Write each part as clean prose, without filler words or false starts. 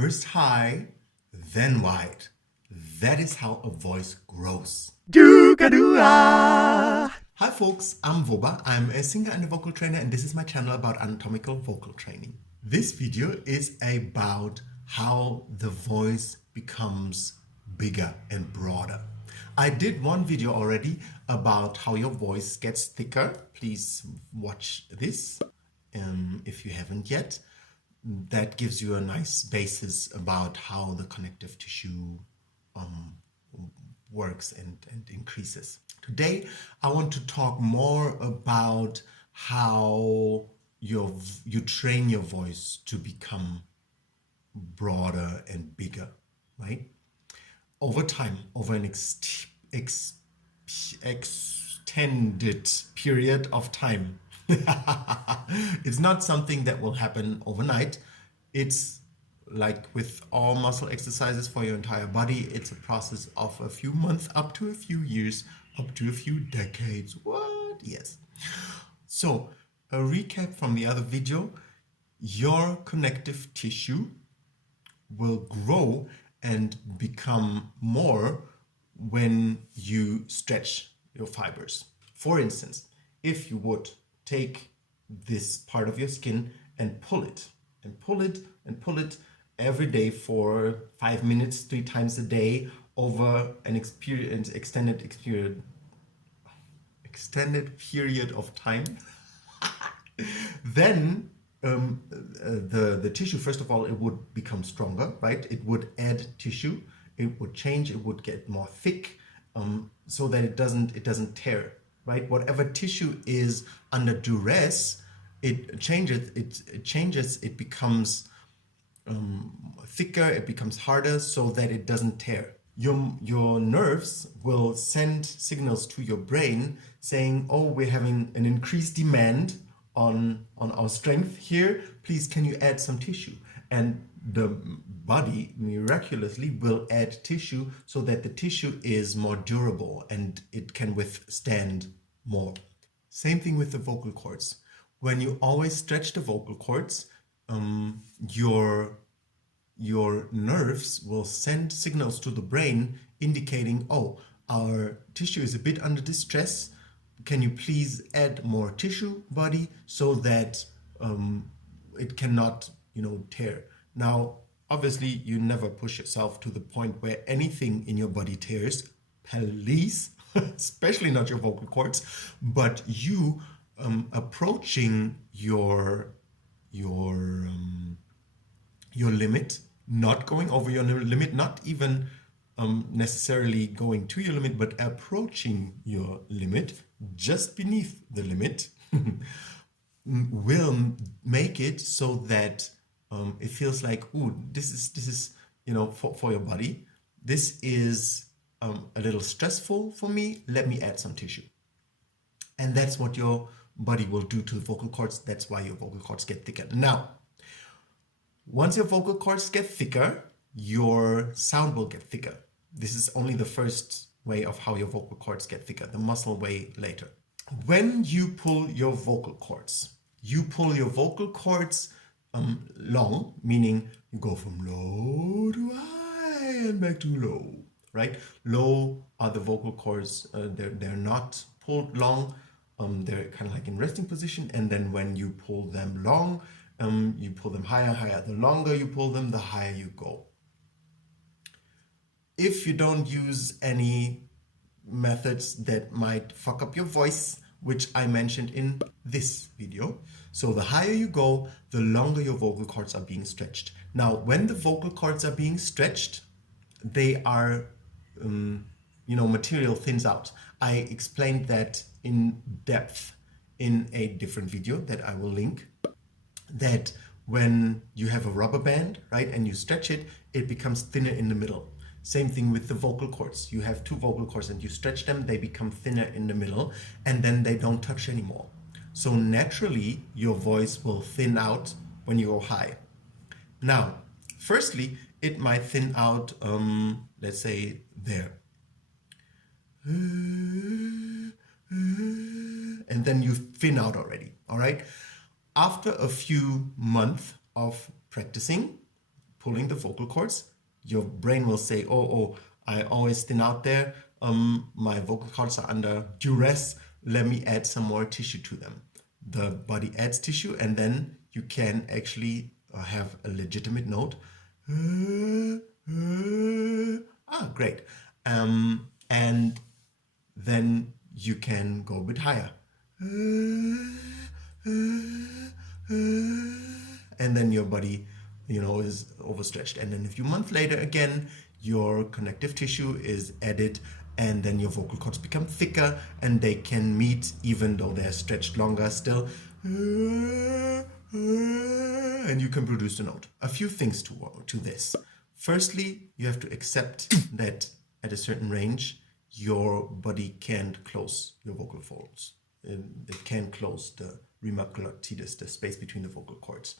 First high, then wide. That is how a voice grows. Hi folks, I'm Voba. I'm a singer and a vocal trainer, and this is my channel about anatomical vocal training. This video is about how the voice becomes bigger and broader. I did one video already about how your voice gets thicker. Please watch this if you haven't yet. That gives you a nice basis about how the connective tissue works and increases. Today, I want to talk more about how you train your voice to become broader and bigger, right? Over time, over an extended period of time. It's not something that will happen overnight. It's like with all muscle exercises for your entire body, it's a process of a few months up to a few years, up to a few decades. What? Yes. So, a recap from the other video, your connective tissue will grow and become more when you stretch your fibers. For instance, if you would take this part of your skin and pull it and pull it and pull it every day for 5 minutes, 3 times a day over an extended period of time, then the tissue, first of all, it would become stronger, right? It would add tissue, it would change, it would get more thick, so that it doesn't tear, right? Whatever tissue is under duress, it changes, it becomes thicker, it becomes harder, so that it doesn't tear. Your nerves will send signals to your brain saying, oh, we're having an increased demand on our strength here, please can you add some tissue? And the body miraculously will add tissue so that the tissue is more durable and it can withstand more. Same thing with the vocal cords. When you always stretch the vocal cords, your nerves will send signals to the brain indicating, oh, our tissue is a bit under distress. Can you please add more tissue, body, so that it cannot, tear. Now, obviously, you never push yourself to the point where anything in your body tears, please, especially not your vocal cords, but you approaching your limit, not going over your limit, not even necessarily going to your limit, but approaching your limit, just beneath the limit, will make it so that it feels like, ooh, this is for your body, this is a little stressful for me, let me add some tissue. And that's what your body will do to the vocal cords. That's why your vocal cords get thicker. Now, once your vocal cords get thicker, your sound will get thicker. This is only the first way of how your vocal cords get thicker, the muscle way later. When you pull your vocal cords, long, meaning you go from low to high and back to low, right? Low are the vocal cords, they're not pulled long, they're kind of like in resting position, and then when you pull them long, you pull them higher. The longer you pull them, the higher you go. If you don't use any methods that might fuck up your voice, which I mentioned in this video. So the higher you go, the longer your vocal cords are being stretched. Now, when the vocal cords are being stretched, they are, material thins out. I explained that in depth in a different video that I will link. That when you have a rubber band, right, and you stretch it, it becomes thinner in the middle. Same thing with the vocal cords. You have 2 vocal cords and you stretch them, they become thinner in the middle, and then they don't touch anymore. So naturally, your voice will thin out when you go high. Now, firstly, it might thin out, let's say there. And then you thin out already, all right? After a few months of practicing, pulling the vocal cords, your brain will say, oh, I always thin out there. My vocal cords are under duress. Let me add some more tissue to them. The body adds tissue, and then you can actually have a legitimate note. Great. And then you can go a bit higher. And then your body, is overstretched. And then a few months later, again, your connective tissue is added, and then your vocal cords become thicker, and they can meet even though they're stretched longer still. And you can produce the note. A few things to this. Firstly, you have to accept that at a certain range, your body can't close your vocal folds. It can't close the rima glottidis, the space between the vocal cords,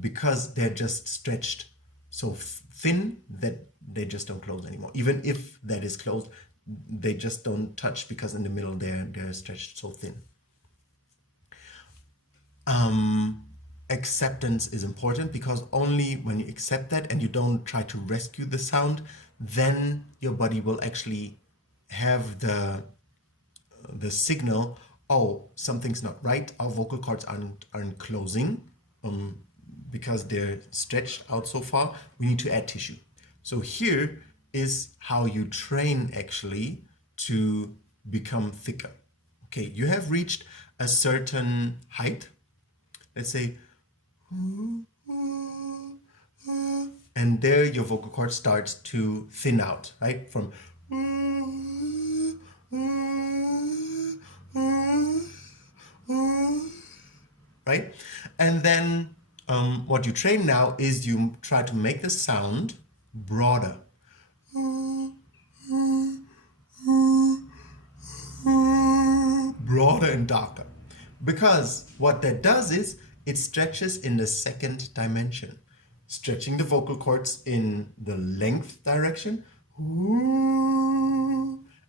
because they're just stretched so thin that they just don't close anymore. Even if that is closed, they just don't touch because in the middle they're stretched so thin. Acceptance is important, because only when you accept that and you don't try to rescue the sound, then your body will actually have the signal, oh, something's not right, our vocal cords aren't closing, because they're stretched out so far, we need to add tissue. So here is how you train actually to become thicker. Okay, you have reached a certain height, let's say, and there your vocal cord starts to thin out, right? From right? And then what you train now is you try to make the sound broader. Broader and darker. Because what that does is it stretches in the second dimension. Stretching the vocal cords in the length direction.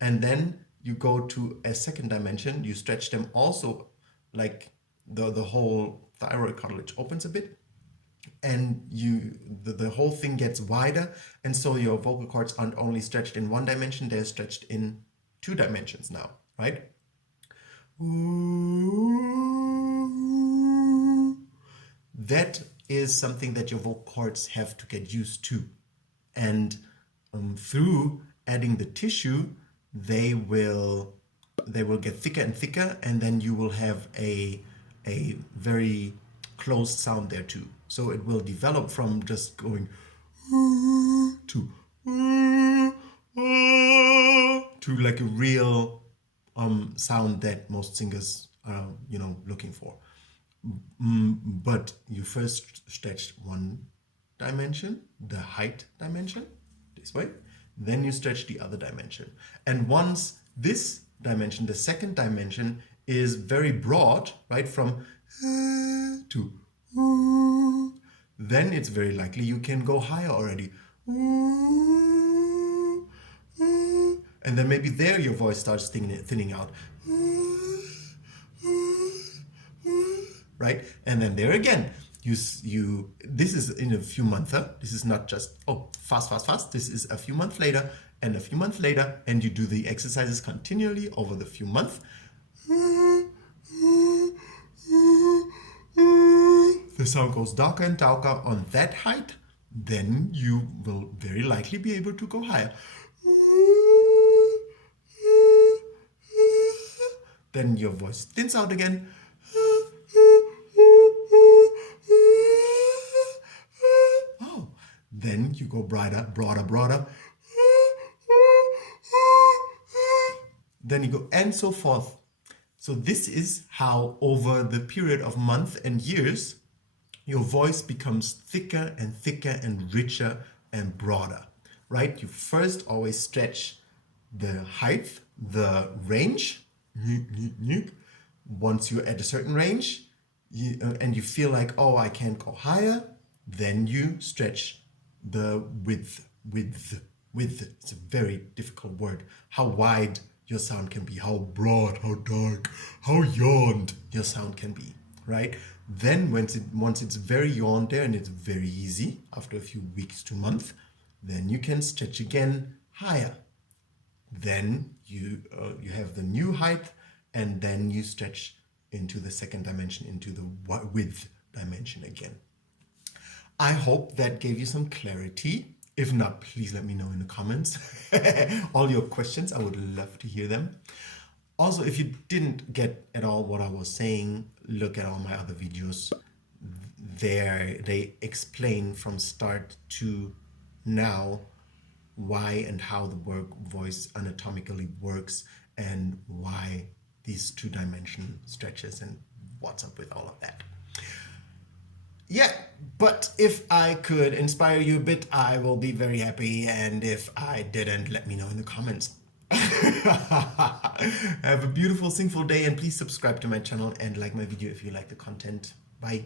And then you go to a second dimension. You stretch them also, like the whole thyroid cartilage opens a bit, and the whole thing gets wider, and so your vocal cords aren't only stretched in one dimension, they're stretched in 2 dimensions now, right? That is something that your vocal cords have to get used to, and through adding the tissue, they will get thicker and thicker, and then you will have a very closed sound there too. So it will develop from just going to like a real sound that most singers are looking for. But you first stretch one dimension, the height dimension, this way, then you stretch the other dimension. And once this dimension, the second dimension, is very broad, right, from to, then it's very likely you can go higher already. And then maybe there your voice starts thinning out. Right? And then there again, this is in a few months. This is not just, oh, fast. This is a few months later and a few months later, and you do the exercises continually over the few months. The sound goes darker and darker on that height, then you will very likely be able to go higher. Then your voice thins out again. Oh, then you go brighter, broader. Then you go, and so forth. So this is how over the period of months and years, your voice becomes thicker and thicker and richer and broader, right? You first always stretch the height, the range. Once you're at a certain range and you feel like, oh, I can't go higher, then you stretch the width. It's a very difficult word. How wide your sound can be, how broad, how dark, how yawned your sound can be, right? Then once it's very on there and it's very easy, after a few weeks to month, then you can stretch again higher. Then you have the new height, and then you stretch into the second dimension, into the width dimension again. I hope that gave you some clarity. If not, please let me know in the comments. All your questions, I would love to hear them. Also, if you didn't get at all what I was saying, look at all my other videos. There they explain from start to now why and how the voice anatomically works, and why these two-dimension stretches and what's up with all of that. Yeah, but if I could inspire you a bit, I will be very happy. And if I didn't, let me know in the comments. Have a beautiful, singful day, and please subscribe to my channel and like my video if you like the content. Bye.